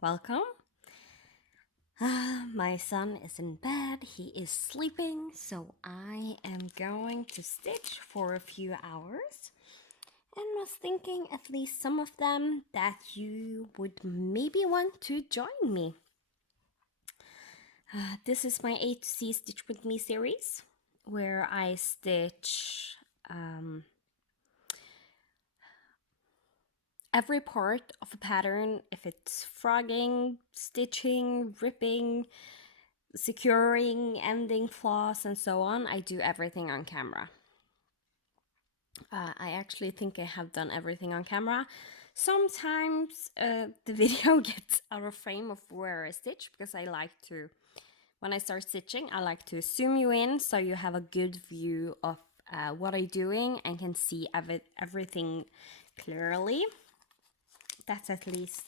welcome. My son is in bed, he is sleeping, so I am going to stitch for a few hours and was thinking at least some of them that you would maybe want to join me. This is my A to C Stitch With Me series where I stitch every part of a pattern, if it's frogging, stitching, ripping, securing, ending, floss, and so on. I do everything on camera. I actually think I have done everything on camera. Sometimes the video gets out of frame of where I stitch because I like to, when I start stitching, I like to zoom you in so you have a good view of what I'm doing and can see everything clearly. That's at least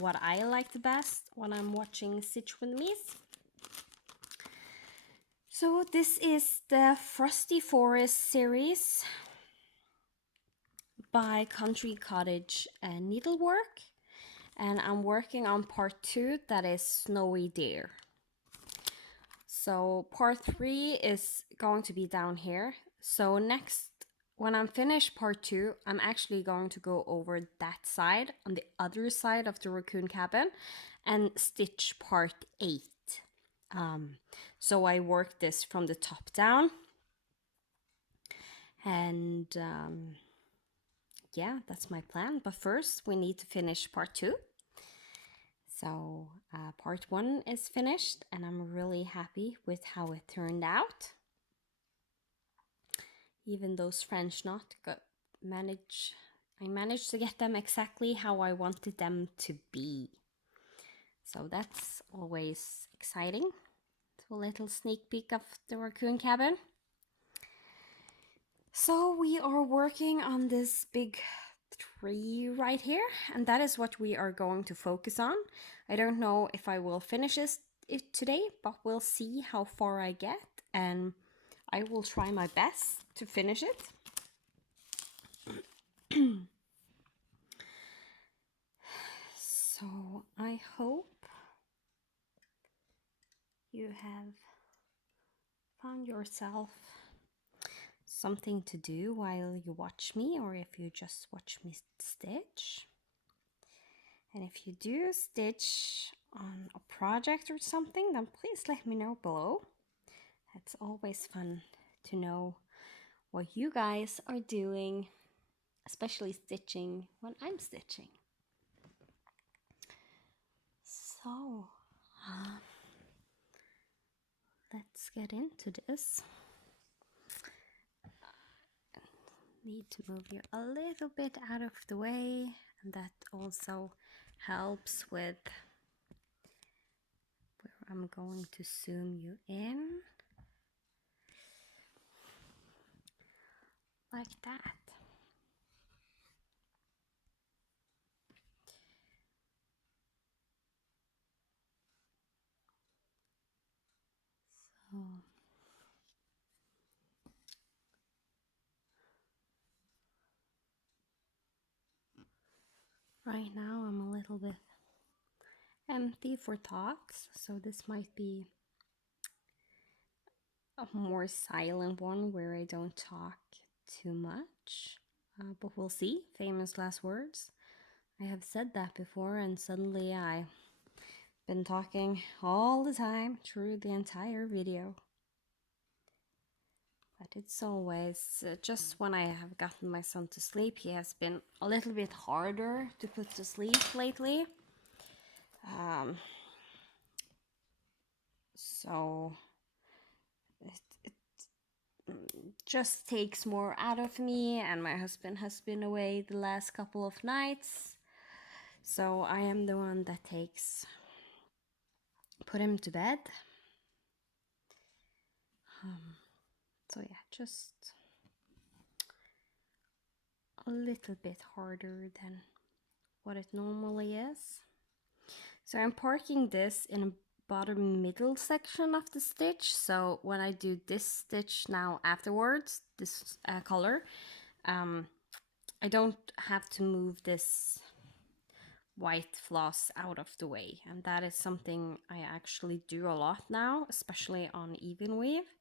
what I like the best when I'm watching Stitch With Me. So this is the Frosty Forest series by Cottage Needlework, and I'm working on part 2, that is Snowy Deer. So part 3 is going to be down here. So next, when I'm finished part 2, I'm actually going to go over that side on the other side of the Racoon Cabin and stitch part 8. So I work this from the top down, and yeah, that's my plan. But first we need to finish part 2. So part 1 is finished and I'm really happy with how it turned out. Even those French knot I managed to get them exactly how I wanted them to be. So that's always exciting. So a little sneak peek of the Racoon Cabin. So we are working on this big tree right here, and that is what we are going to focus on. I don't know if I will finish it today, but we'll see how far I get, and I will try my best to finish it. So I hope you have found yourself something to do while you watch me, or if you just watch me stitch. And if you do stitch on a project or something, then please let me know below. It's always fun to know what you guys are doing, especially stitching when I'm stitching. So, let's get into this. Need to move you a little bit out of the way, and that also helps with where I'm going to zoom you in, like that. So right now I'm a little bit empty for thoughts, so this might be a more silent one where I don't talk too much, but we'll see. Famous last words. I have said that before, and suddenly I've been talking all the time through the entire video. But it's always just when I have gotten my son to sleep. He has been a little bit harder to put to sleep lately. So it just takes more out of me, and my husband has been away the last couple of nights. So I am the one that put him to bed. So yeah, just a little bit harder than what it normally is. So I'm parking this in a bottom middle section of the stitch. So when I do this stitch now afterwards, this color, I don't have to move this white floss out of the way, and that is something I actually do a lot now, especially on even weave.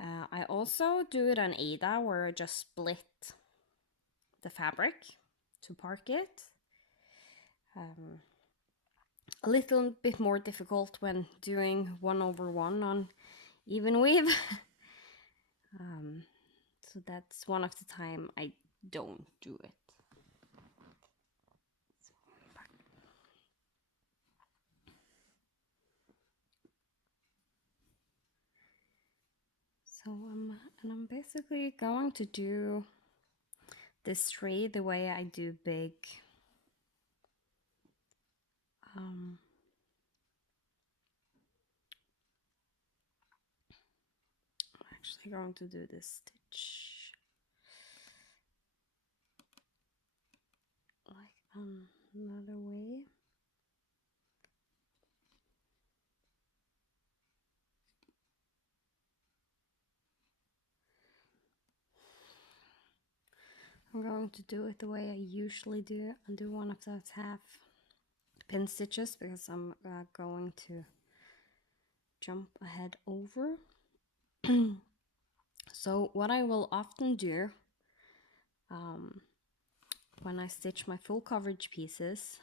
I also do it on Ada, where I just split the fabric to park it. A little bit more difficult when doing 1/1 on even weave. So that's one of the time I don't do it. So I'm basically going to do this tree the way I do big. I'm actually going to do this stitch like another way. I'm going to do it the way I usually do and do one of those half pin stitches because I'm going to jump ahead over. So what I will often do when I stitch my full coverage pieces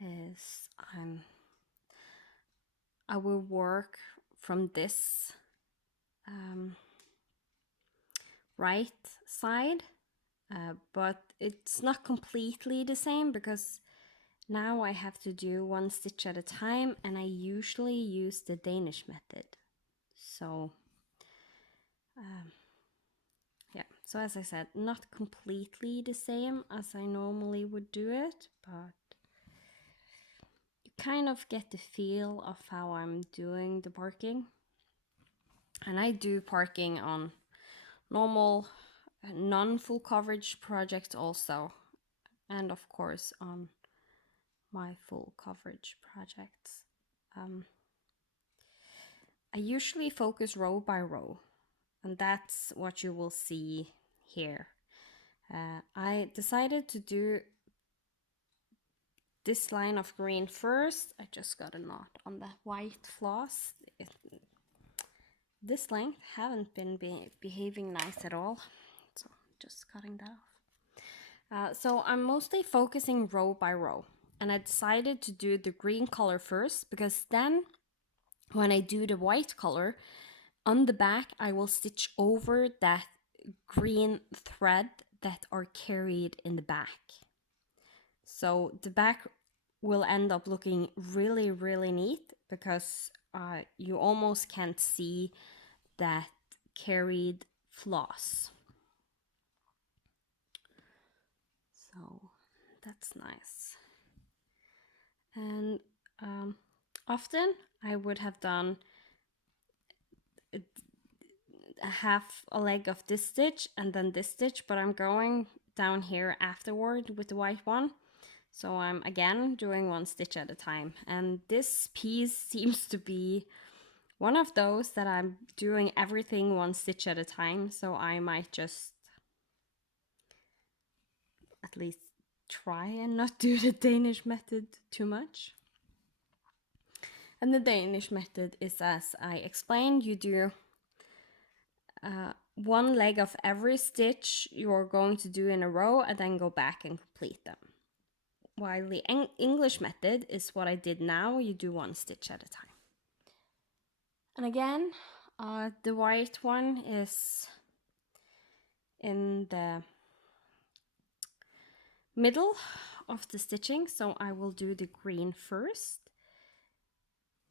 is I will work from this right side, but it's not completely the same because now I have to do one stitch at a time, and I usually use the Danish method. So yeah, so as I said, not completely the same as I normally would do it, but you kind of get the feel of how I'm doing the parking. And I do parking on normal non-full coverage projects also, and of course on my full coverage projects. I usually focus row by row, and that's what you will see here. I decided to do this line of green first. I just got a knot on the white floss. This length haven't been behaving nice at all, so just cutting that off. So I'm mostly focusing row by row, and I decided to do the green color first because then when I do the white color on the back, I will stitch over that green thread that are carried in the back. So the back will end up looking really, really neat because you almost can't see that carried floss. So that's nice. And often I would have done half a leg of this stitch and then this stitch, but I'm going down here afterward with the white one. So I'm again doing one stitch at a time. And this piece seems to be one of those that I'm doing everything one stitch at a time. So I might just at least try and not do the Danish method too much. And the Danish method is, as I explained, you do one leg of every stitch you're going to do in a row and then go back and complete them. While the English method is what I did now, you do one stitch at a time. And again, the white one is in the middle of the stitching, so I will do the green first.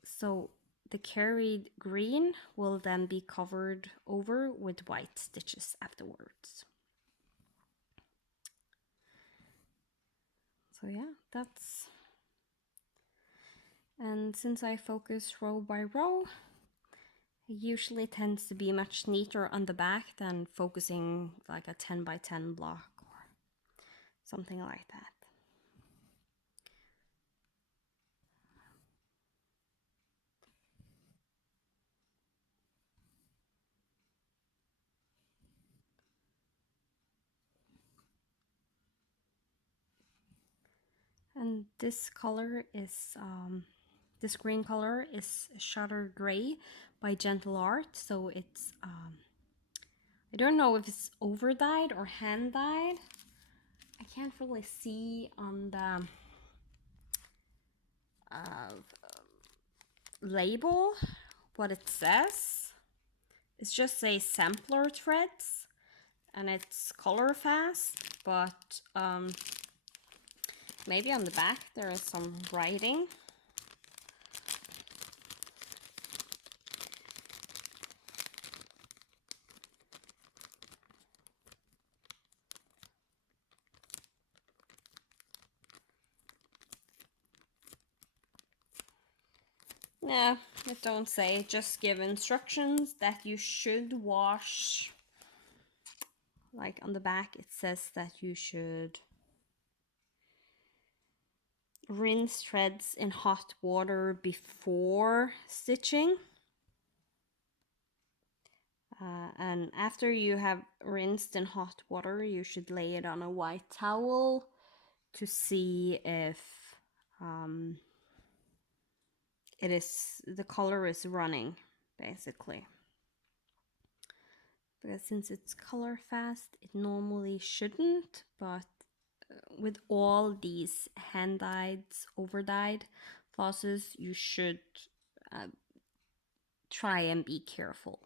So the carried green will then be covered over with white stitches afterwards. So yeah, that's... And since I focus row by row, it usually tends to be much neater on the back than focusing like a 10 by 10 block or something like that. And this color is this green color is Shutter Gray by Gentle Art. So it's I don't know if it's over dyed or hand dyed. I can't really see on the label what it says. It's just say sampler threads and it's color fast, but maybe on the back there is some writing. No, it don't say, just give instructions that you should wash. Like on the back it says that you should rinse threads in hot water before stitching. And after you have rinsed in hot water, you should lay it on a white towel to see if the color is running, basically. Because since it's color fast, it normally shouldn't, but with all these hand dyed, over dyed flosses, you should try and be careful.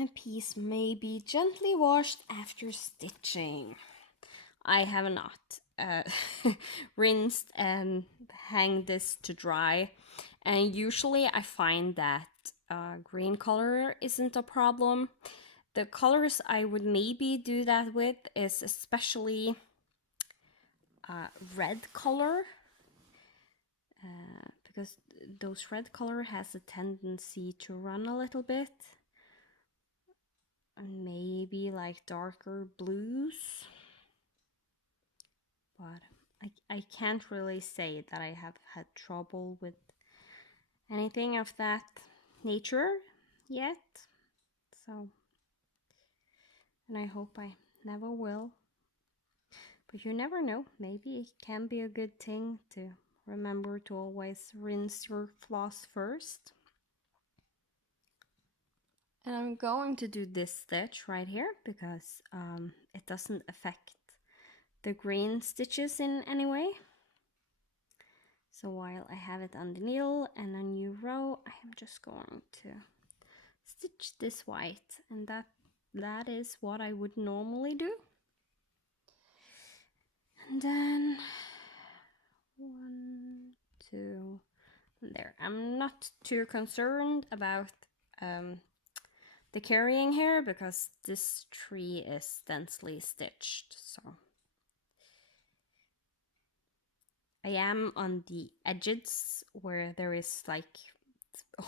A piece may be gently washed after stitching. I have not rinsed and hang this to dry, and usually I find that green color isn't a problem. The colors I would maybe do that with is especially red color, because those red color has a tendency to run a little bit, and maybe like darker blues, but I can't really say that I have had trouble with anything of that nature yet. So, and I hope I never will. But you never know. Maybe it can be a good thing to remember to always rinse your floss first. And I'm going to do this stitch right here because it doesn't affect the green stitches in any way. So while I have it on the needle and a new row, I am just going to stitch this white, and that is what I would normally do. And then 1, 2, there. I'm not too concerned about the carrying here because this tree is densely stitched, so I am on the edges where there is like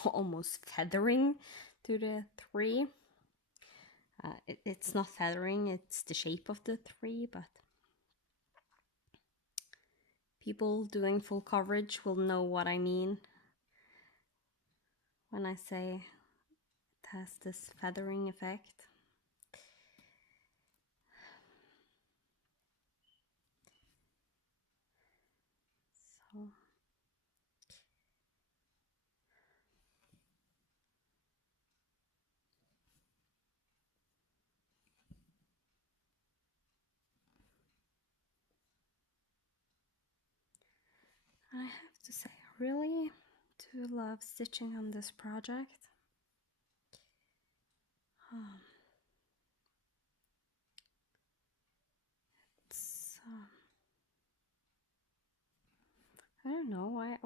almost feathering to the tree. It's not feathering, it's the shape of the tree, but people doing full coverage will know what I mean when I say it has this feathering effect. So I have to say, I really do love stitching on this project. It's I don't know, I'm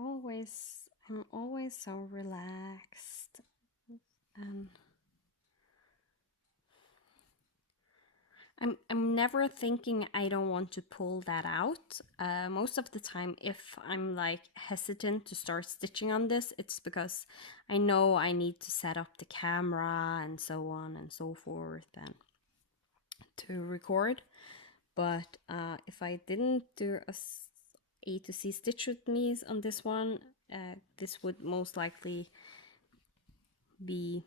always so relaxed, and I'm never thinking I don't want to pull that out. Most of the time, if I'm like hesitant to start stitching on this, it's because I know I need to set up the camera and so on and so forth and to record. But if I didn't do a to C stitch with me on this one, this would most likely be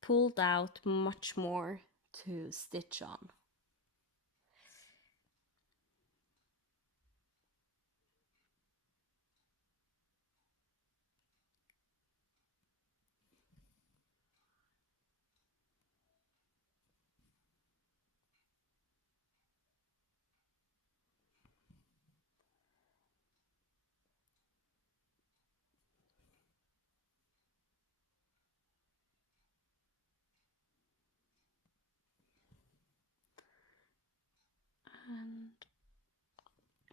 pulled out much more to stitch on. And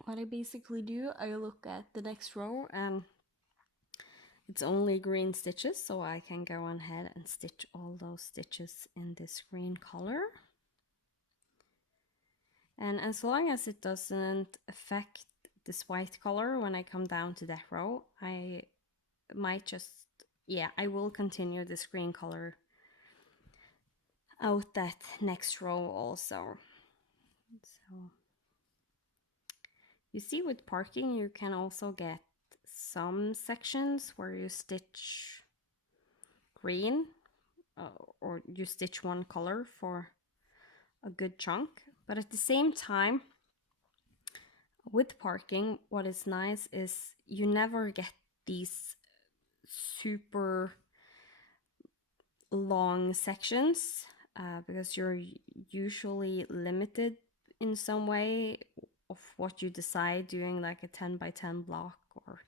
what I basically do, I look at the next row and it's only green stitches, so I can go on ahead and stitch all those stitches in this green color. And as long as it doesn't affect this white color when I come down to that row, I might just, yeah, I will continue this green color out that next row also. So you see, with parking you can also get some sections where you stitch green or you stitch one color for a good chunk, but at the same time with parking, what is nice is you never get these super long sections because you're usually limited in some way of what you decide, doing like a 10 by 10 block or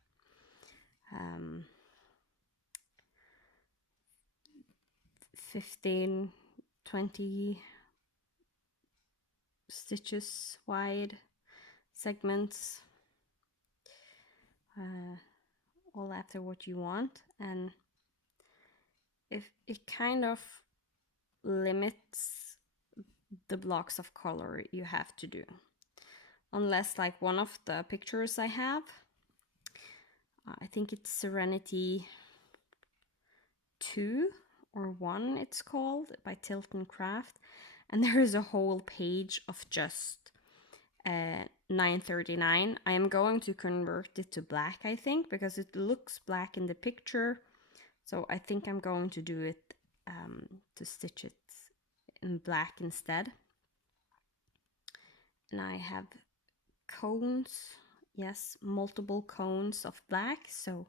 15, 20 stitches wide segments, all after what you want. And if it kind of limits the blocks of color you have to do, unless like one of the pictures I have, I think it's Serenity 2 or 1 it's called, by Tilton Craft, and there is a whole page of just 939. I am going to convert it to black, I think, because it looks black in the picture, so I think I'm going to do it to stitch it in black instead. And I have cones, yes, multiple cones of black, so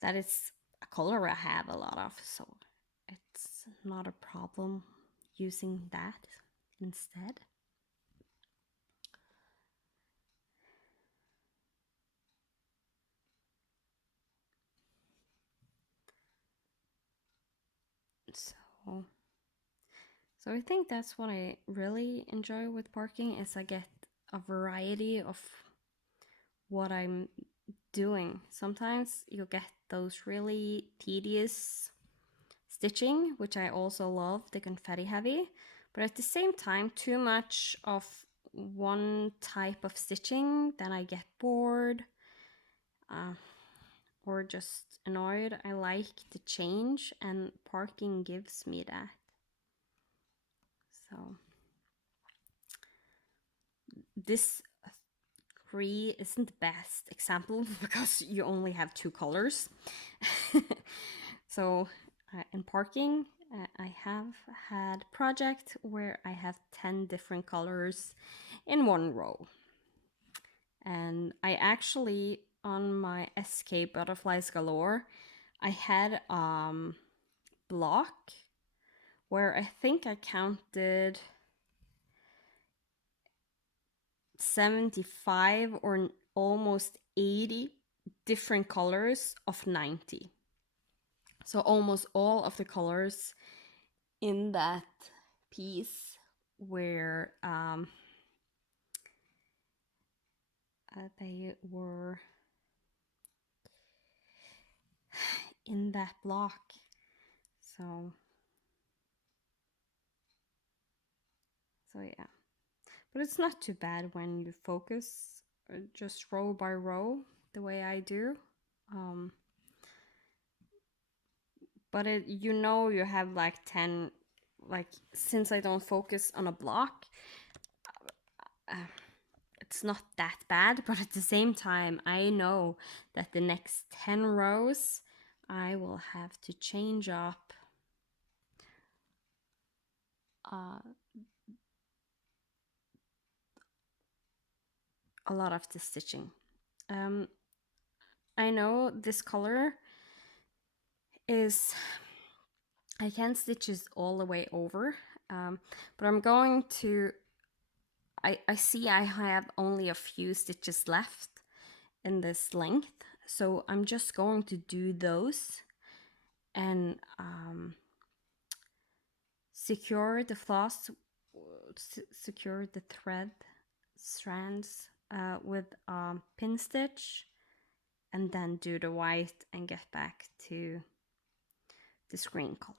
that is a color I have a lot of, so it's not a problem using that instead. So I think that's what I really enjoy with parking, is I get a variety of what I'm doing. Sometimes you get those really tedious stitching, which I also love, the confetti heavy, but at the same time too much of one type of stitching, then I get bored or just annoyed. I like the change, and parking gives me that. So this 3 isn't the best example because you only have 2 colors. So in parking, I have had project where I have 10 different colors in one row. And I actually, on my SK Butterflies Galore, I had block where I think I counted 75 or almost 80 different colors of 90. So almost all of the colors in that piece were they were in that block. So yeah, but it's not too bad when you focus just row by row the way I do. But you have like 10, like, since I don't focus on a block, it's not that bad, but at the same time, I know that the next 10 rows, I will have to change up a lot of the stitching. I know this color is, I can't stitch this all the way over, but I'm going to, I see I have only a few stitches left in this length, so I'm just going to do those and secure the floss, secure the thread strands with pin stitch, and then do the white and get back to the screen color.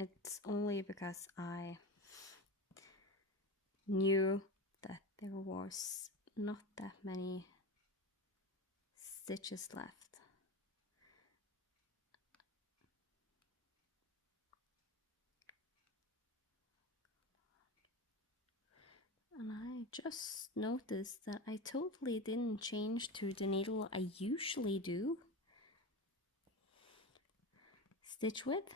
It's only because I knew that there was not that many stitches left. And I just noticed that I totally didn't change to the needle I usually do. Stitch width.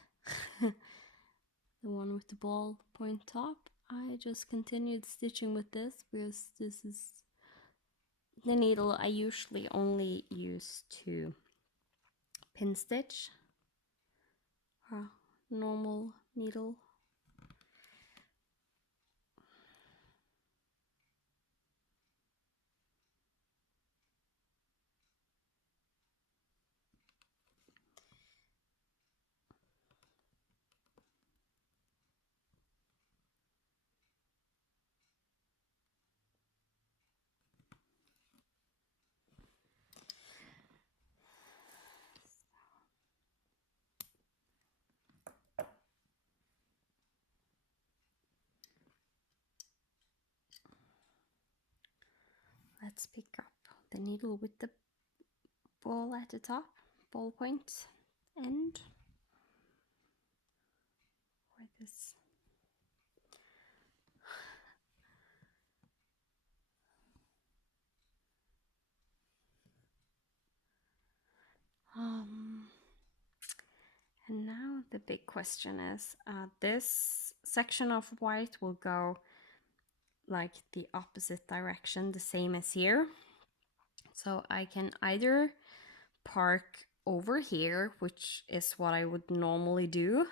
The one with the ball point top. I just continued stitching with this because this is the needle I usually only use to pin stitch. Normal needle. Let's pick up the needle with the ball at the top, ball point end. For this. And now the big question is, this section of white will go like the opposite direction, the same as here. So I can either park over here, which is what I would normally do,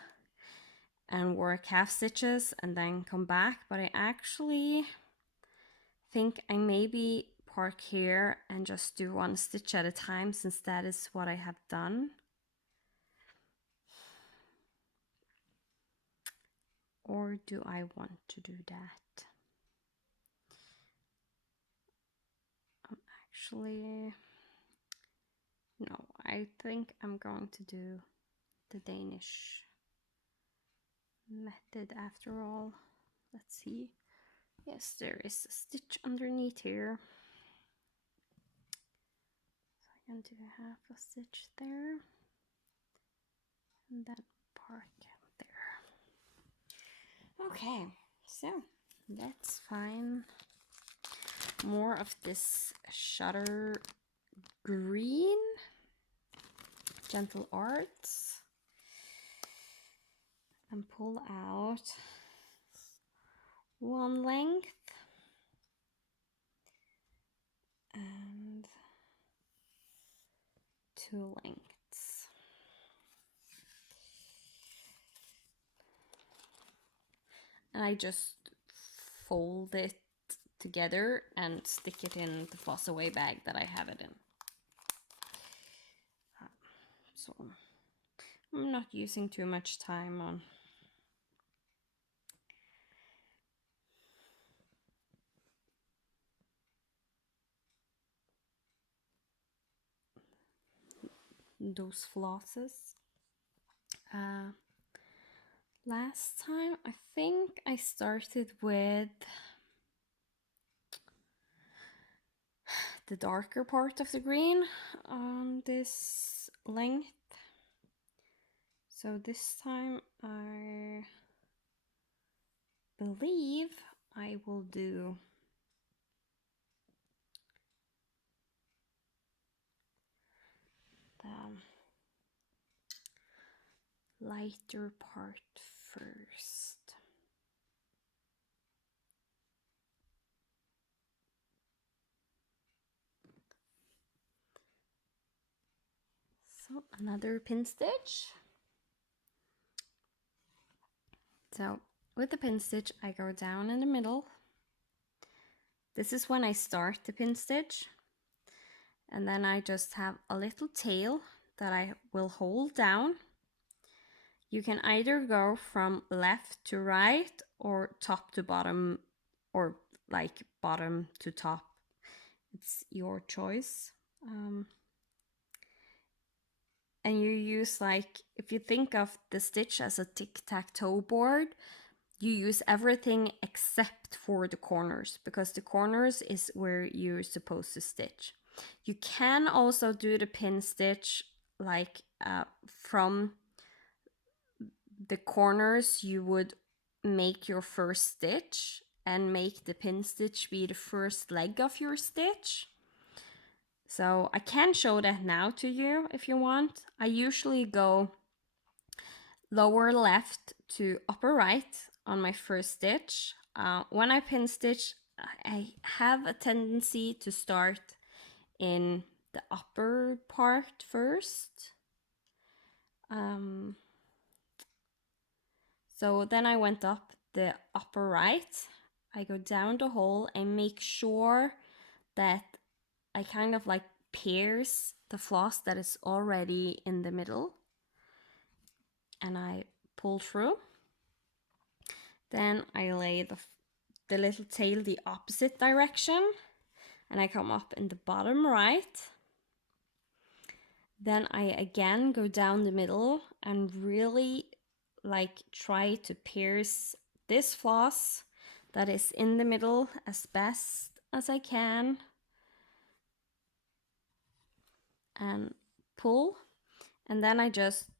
and work half stitches and then come back, but I actually think I maybe park here and just do one stitch at a time, since that is what I have done. Or do I want to do that? Actually, no, I think I'm going to do the Danish method after all. Let's see. Yes, there is a stitch underneath here. So I can do half a stitch there and then park there. Okay, so let's find more of this shutter green, Gentle Arts, and pull out one length and two lengths. And I just fold it together and stick it in the floss away bag that I have it in. So I'm not using too much time on those flosses. Last time I think I started with the darker part of the green on this length. So this time I believe I will do the lighter part first. So another pin stitch. So with the pin stitch, I go down in the middle. This is when I start the pin stitch. And then I just have a little tail that I will hold down. You can either go from left to right or top to bottom, or like bottom to top. It's your choice. And you use, like, if you think of the stitch as a tic-tac-toe board, you use everything except for the corners, because the corners is where you're supposed to stitch. You can also do the pin stitch like from the corners. You would make your first stitch and make the pin stitch be the first leg of your stitch. So I can show that now to you if you want. I usually go lower left to upper right on my first stitch. When I pin stitch, I have a tendency to start in the upper part first. So then I went up the upper right. I go down the hole and make sure that I kind of like pierce the floss that is already in the middle, and I pull through. Then I lay the little tail the opposite direction, and I come up in the bottom right. Then I again go down the middle and really like try to pierce this floss that is in the middle as best as I can, and pull. And then I just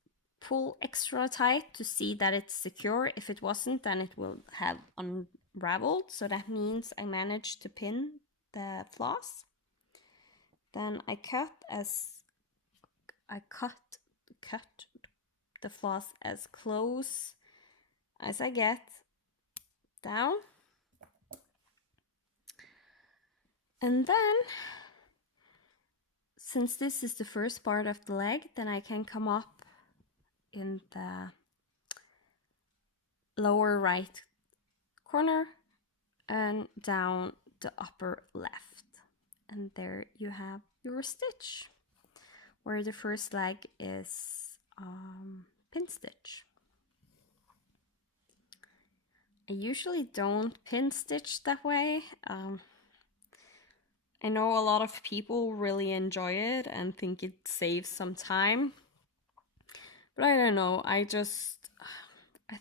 pull extra tight to see that it's secure. If it wasn't, then it will have unraveled. So that means I managed to pin the floss. Then I cut the floss as close as I get down. And then, since this is the first part of the leg, then I can come up in the lower right corner and down the upper left. And there you have your stitch, where the first leg is pin stitch. I usually don't pin stitch that way. I know a lot of people really enjoy it and think it saves some time, but I don't know. I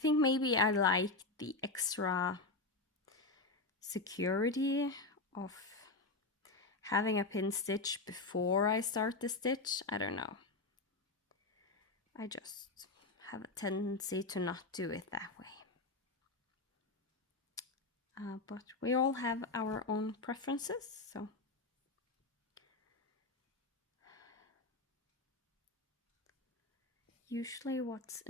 think maybe I like the extra security of having a pin stitch before I start the stitch. I don't know. I just have a tendency to not do it that way. But we all have our own preferences, so. Usually what's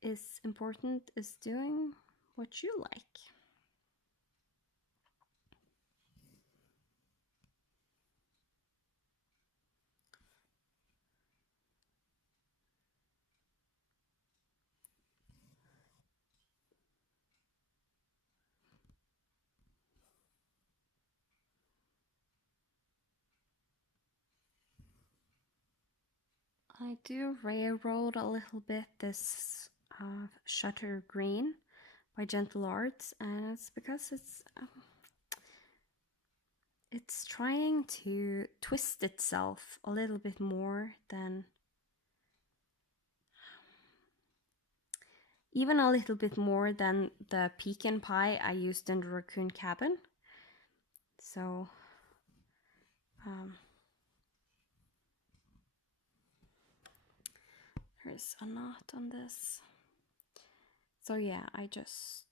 is important is doing what you like. I do railroad a little bit this Shutter Green by Gentle Arts, and it's because it's trying to twist itself a little bit more than, even a little bit more than the pecan pie I used in the Racoon Cabin. So Here's a knot on this. So yeah, I just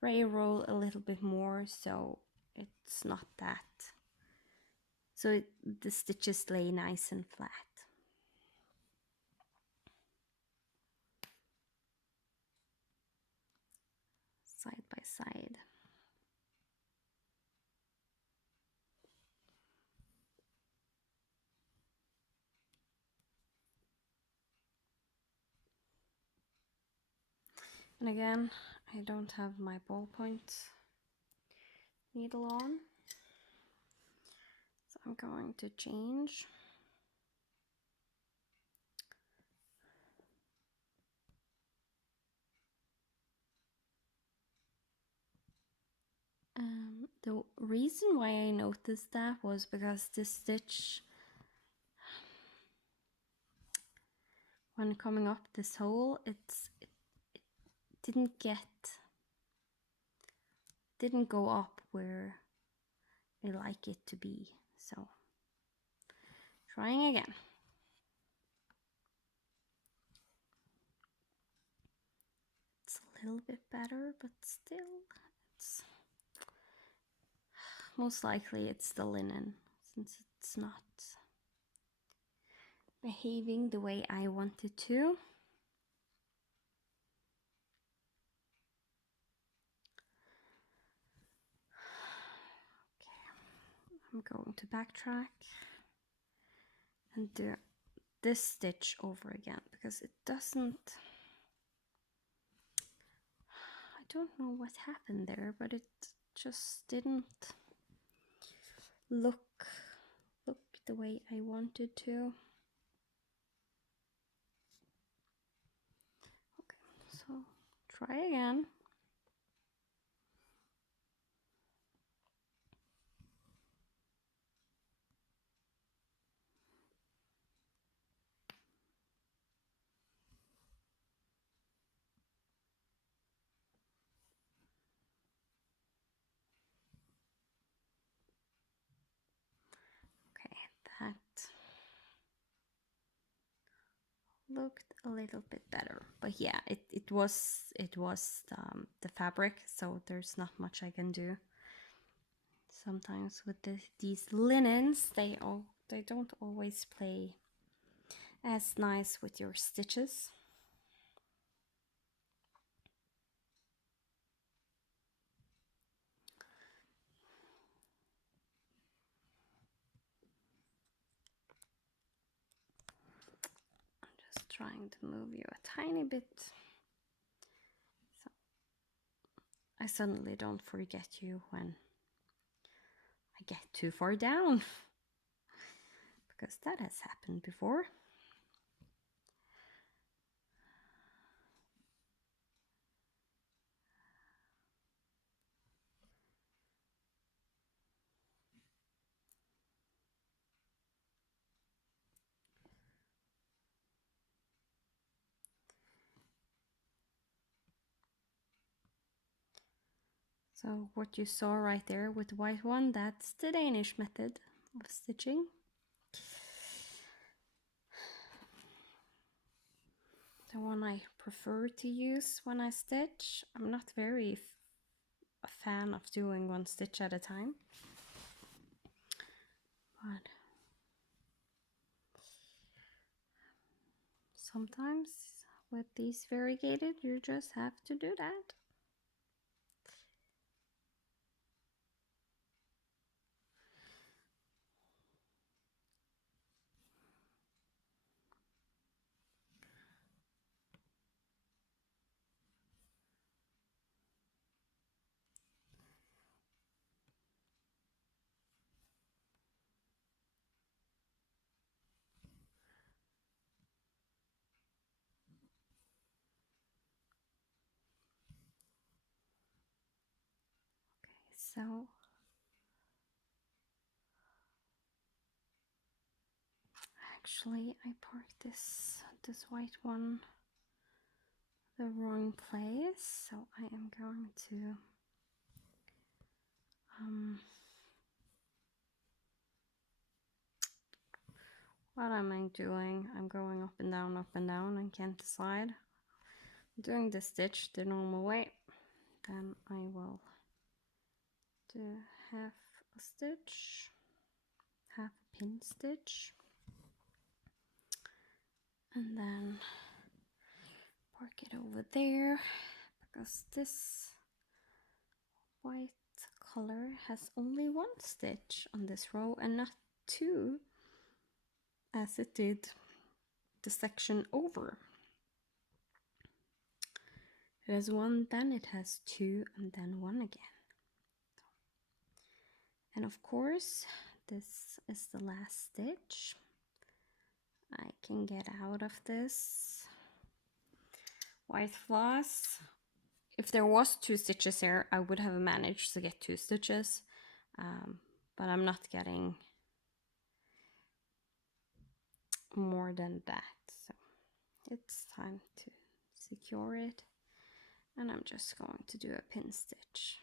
ray roll a little bit more so it's not that, so the stitches lay nice and flat. Side by side. And again, I don't have my ballpoint needle on, so I'm going to change. The reason why I noticed that was because this stitch, when coming up this hole, it didn't go up where I like it to be. So trying again. It's a little bit better, but still, it's most likely it's the linen, since it's not behaving the way I want it to. Okay, I'm going to backtrack and do this stitch over again, because it doesn't, I don't know what happened there, but it just didn't look the way I wanted to. Okay, so try again. Okay, that looked a little bit better, but yeah, it was the fabric, so there's not much I can do. Sometimes with these linens, they don't always play as nice with your stitches. I'm just trying to move you a tiny bit, so I suddenly don't forget you when I get too far down, because that has happened before. So what you saw right there with the white one, that's the Danish method of stitching. The one I prefer to use when I stitch. I'm not very a fan of doing one stitch at a time, but sometimes with these variegated, you just have to do that. So actually I parked this white one the wrong place, so I am going to What am I doing? I'm going up and down, and can't decide. I'm doing the stitch the normal way. Then I will do half a stitch, half a pin stitch, and then park it over there because this white color has only one stitch on this row and not two as it did the section over. It has one, then it has two, and then one again. And of course, this is the last stitch. I can get out of this white floss. If there was 2 stitches here, I would have managed to get 2 stitches, but I'm not getting more than that. So it's time to secure it, and I'm just going to do a pin stitch.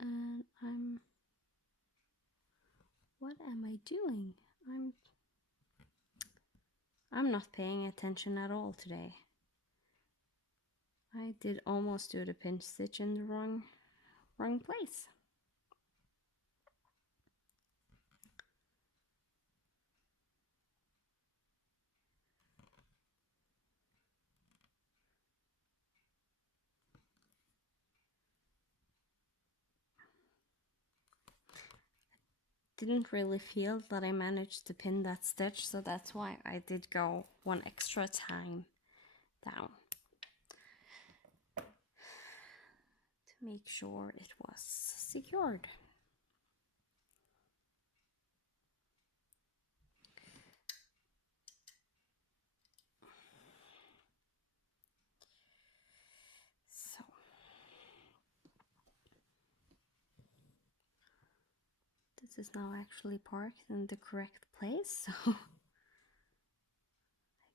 And what am I doing? I'm not paying attention at all today. I did almost do the pin stitch in the wrong place. Didn't really feel that I managed to pin that stitch, so that's why I did go one extra time down to make sure it was secured. So this is now actually parked in the correct place, so I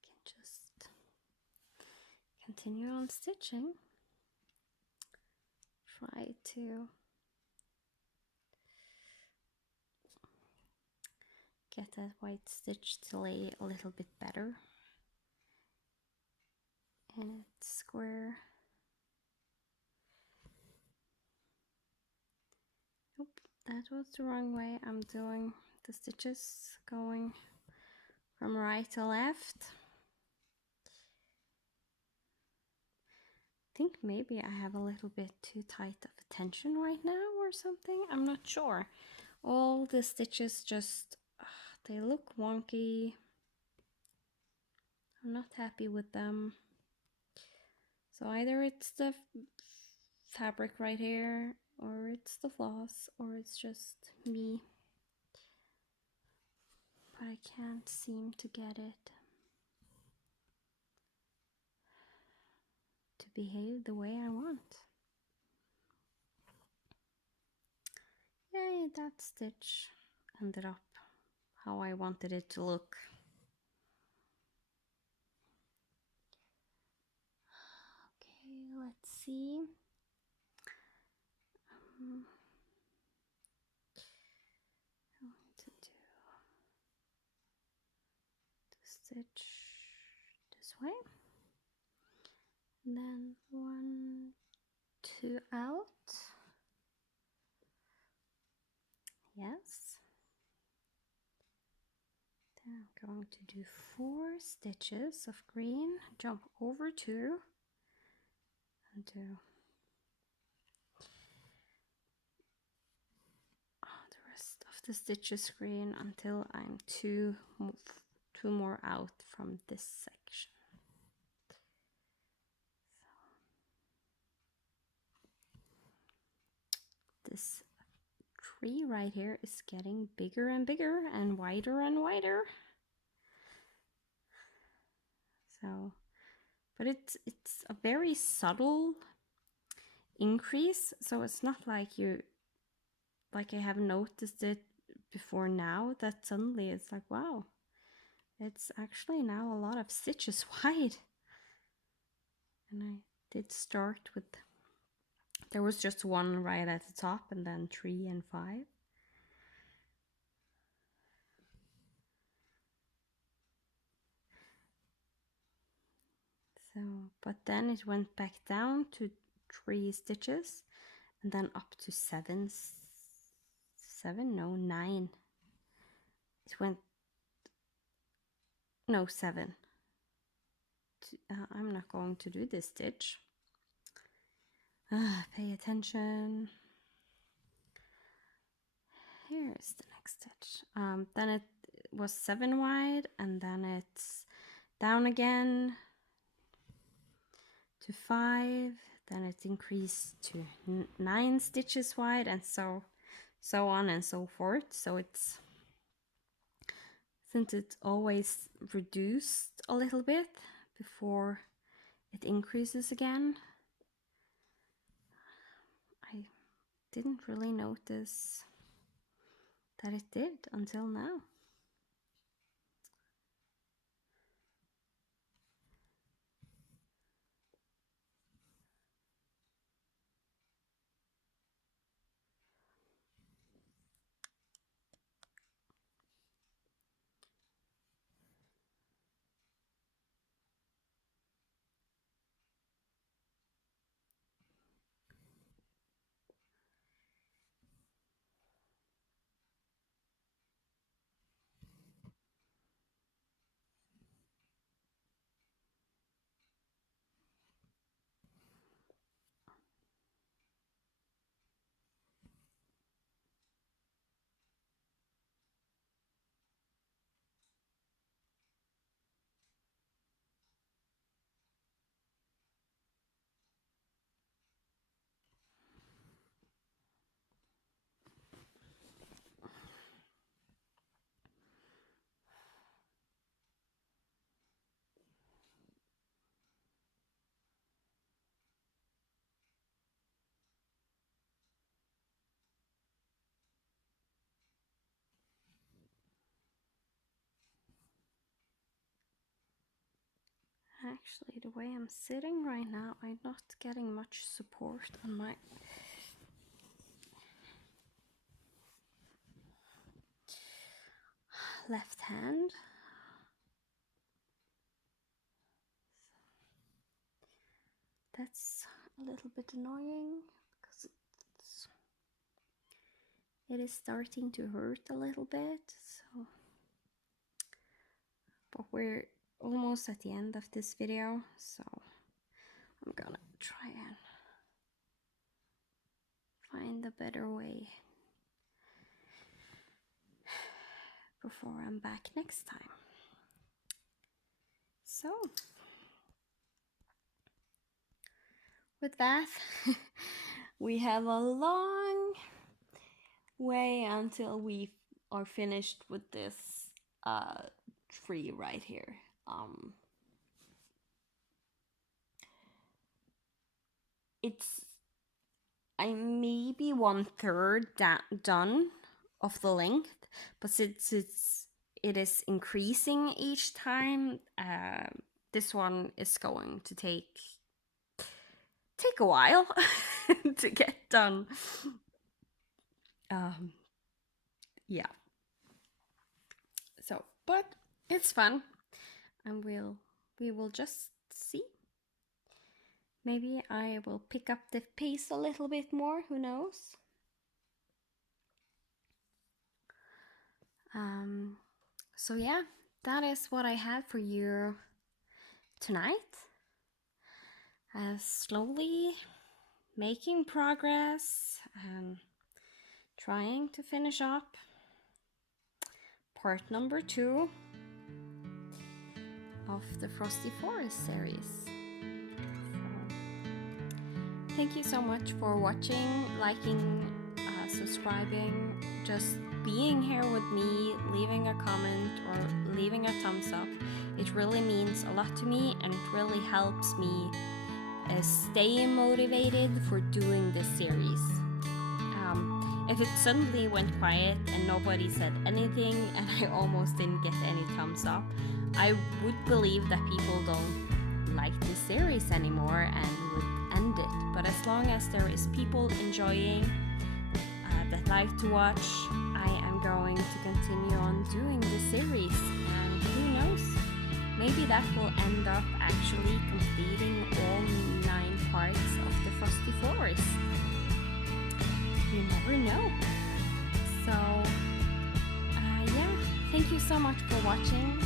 can just continue on stitching. Try to get that white stitch to lay a little bit better, and it's square. Nope, that was the wrong way. I'm doing the stitches going from right to left. I think maybe I have a little bit too tight of a tension right now or something. I'm not sure. All the stitches just, they look wonky. I'm not happy with them. So either it's the fabric right here, or it's the floss, or it's just me. But I can't seem to get it to behave the way I want. Yay, that stitch ended up how I wanted it to look. Okay, let's see. I'm going to do the stitch this way. And then 1, 2 out. Yes. Then I'm going to do 4 stitches of green, jump over 2, and do the rest of the stitches green until I'm 2 more out from this section. So this tree right here is getting bigger and bigger and wider and wider. So, but it's a very subtle increase, so it's not like I have noticed it before now that suddenly it's like, wow, it's actually now a lot of stitches wide. And I did start with There was just one right at the top and then 3 and 5. So, but then it went back down to 3 stitches and then up to 9. It went, no, 7. I'm not going to do this stitch. Pay attention. Here's the next stitch. Then it was 7 wide and then it's down again to 5. Then it increased to 9 stitches wide and so on and so forth. So it's, since it's always reduced a little bit before it increases again, I didn't really notice that it did until now. Actually, the way I'm sitting right now, I'm not getting much support on my left hand. That's a little bit annoying because it is starting to hurt a little bit. So, but we're almost at the end of this video, so I'm gonna try and find a better way before I'm back next time. So with that, we have a long way until we are finished with this tree right here. I'm maybe 1/3 done of the length, but since it is increasing each time, this one is going to take a while to get done. Yeah. So, but it's fun, and we will just see. Maybe I will pick up the pace a little bit more, who knows? So yeah, that is what I had for you tonight. Slowly making progress and trying to finish up part number 2 of the Frosty Forest series. So, thank you so much for watching, liking, subscribing, just being here with me, leaving a comment or leaving a thumbs up. It really means a lot to me and it really helps me stay motivated for doing this series. If it suddenly went quiet and nobody said anything and I almost didn't get any thumbs up, I would believe that people don't like this series anymore and would end it. But as long as there is people enjoying that like to watch, I am going to continue on doing the series, and who knows, maybe that will end up actually completing all 9 parts of the Frosty Forest. You never know. So yeah, thank you so much for watching.